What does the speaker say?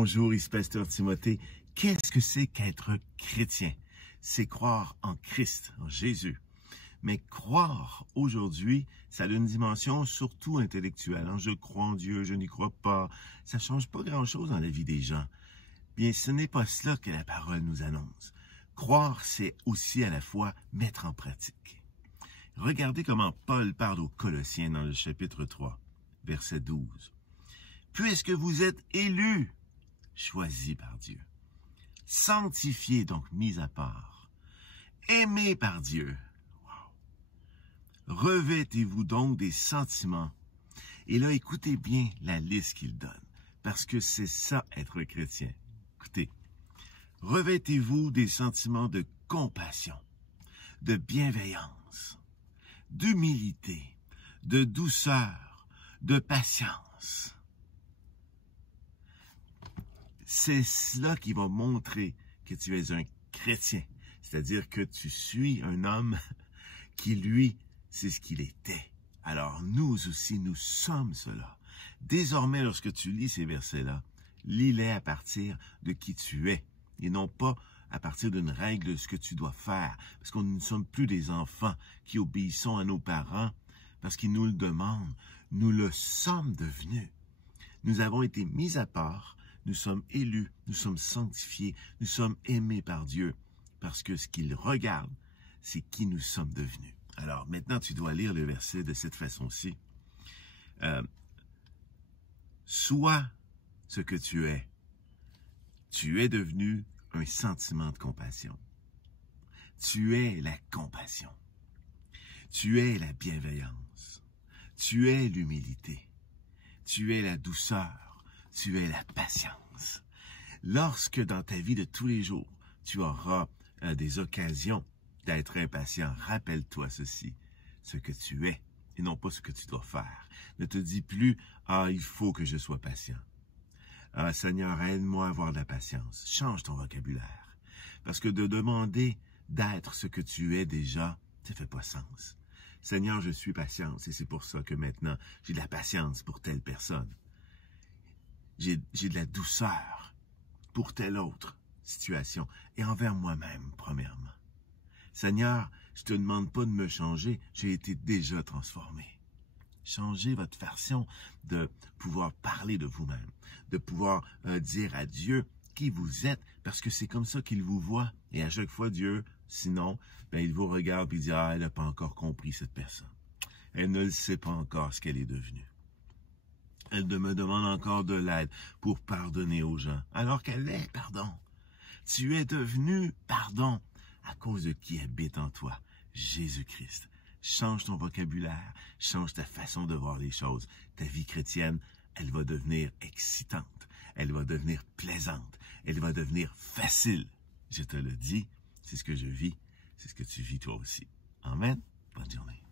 Bonjour, ici Pasteur Timothée. Qu'est-ce que c'est qu'être chrétien? C'est croire en Christ, en Jésus. Mais croire aujourd'hui, ça a une dimension surtout intellectuelle. Je crois en Dieu, je n'y crois pas. Ça ne change pas grand-chose dans la vie des gens. Bien, ce n'est pas cela que la parole nous annonce. Croire, c'est aussi à la fois mettre en pratique. Regardez comment Paul parle aux Colossiens dans le chapitre 3, verset 12. « Puisque vous êtes élus, choisis par Dieu, sanctifiés, donc mis à part, aimés par Dieu. Wow. Revêtez-vous donc des sentiments. » Et là, écoutez bien la liste qu'il donne, parce que c'est ça être chrétien. Écoutez, revêtez-vous des sentiments de compassion, de bienveillance, d'humilité, de douceur, de patience. C'est cela qui va montrer que tu es un chrétien, c'est-à-dire que tu suis un homme qui, lui, c'est ce qu'il était. Alors nous aussi, nous sommes cela. Désormais, lorsque tu lis ces versets-là, lis-les à partir de qui tu es, et non pas à partir d'une règle de ce que tu dois faire, parce que nous ne sommes plus des enfants qui obéissons à nos parents, parce qu'ils nous le demandent. Nous le sommes devenus. Nous avons été mis à part, nous sommes élus, nous sommes sanctifiés, nous sommes aimés par Dieu, parce que ce qu'il regarde, c'est qui nous sommes devenus. Alors maintenant, tu dois lire le verset de cette façon-ci. Sois ce que tu es. Tu es devenu un sentiment de compassion. Tu es la compassion. Tu es la bienveillance. Tu es l'humilité. Tu es la douceur. Tu es la patience. Lorsque dans ta vie de tous les jours, tu auras des occasions d'être impatient, rappelle-toi ceci, ce que tu es et non pas ce que tu dois faire. Ne te dis plus « Ah, il faut que je sois patient ». Ah, Seigneur, aide-moi à avoir de la patience. Change ton vocabulaire. Parce que de demander d'être ce que tu es déjà, ça ne fait pas sens. Seigneur, je suis patient et c'est pour ça que maintenant, j'ai de la patience pour telle personne. J'ai de la douceur pour telle autre situation et envers moi-même, premièrement. Seigneur, je te demande pas de me changer, j'ai été déjà transformé. Changez votre façon de pouvoir parler de vous-même, de pouvoir dire à Dieu qui vous êtes, parce que c'est comme ça qu'il vous voit. Et à chaque fois, Dieu, sinon, il vous regarde et dit « Ah, elle n'a pas encore compris cette personne. Elle ne le sait pas encore ce qu'elle est devenue. Elle me demande encore de l'aide pour pardonner aux gens, alors qu'elle est pardon. Tu es devenu pardon à cause de qui habite en toi, Jésus-Christ. Change ton vocabulaire, change ta façon de voir les choses. Ta vie chrétienne, elle va devenir excitante, elle va devenir plaisante, elle va devenir facile. Je te le dis, c'est ce que je vis, c'est ce que tu vis toi aussi. Amen. Bonne journée.